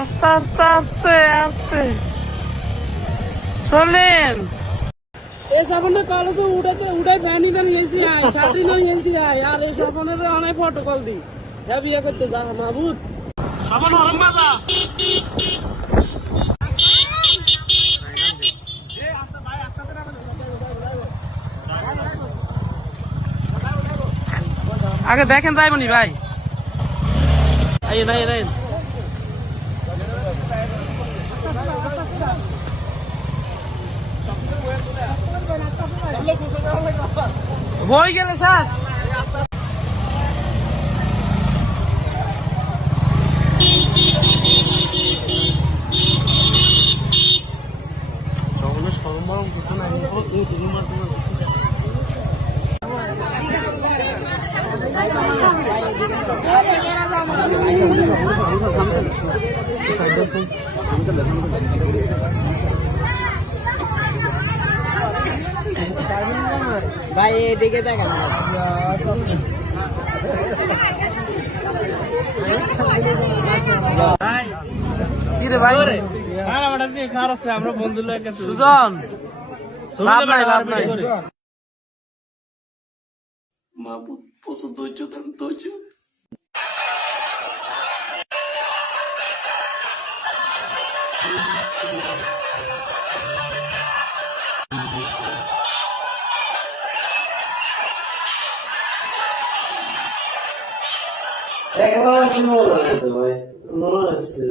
আস্তে আস্তে আস্তে আস্তে চলেন। এই সাবানের কালো তো উঠাই ফ্যানি দেন গেছি আয় ছাটি না গেছি আয় আর এই সাবানের অনেক প্রটোকল দি হ্যাঁ বিয়ে করতে যা মাহবুদ সাবান হরম বাজা আগে দেখেন যাইবনি ভাই। আইন আইন আইন বই গেলে স্যার সকলের সরম বরম কিছু নাই ভাই এদিকে দেখেন আমরা বন্ধু লোক সুজন লাভ নাই লাভ নাই। মাহবুদ পছন্দ হইছো তান্ত হইছো একবার মনে আছে ভাই মনে আছে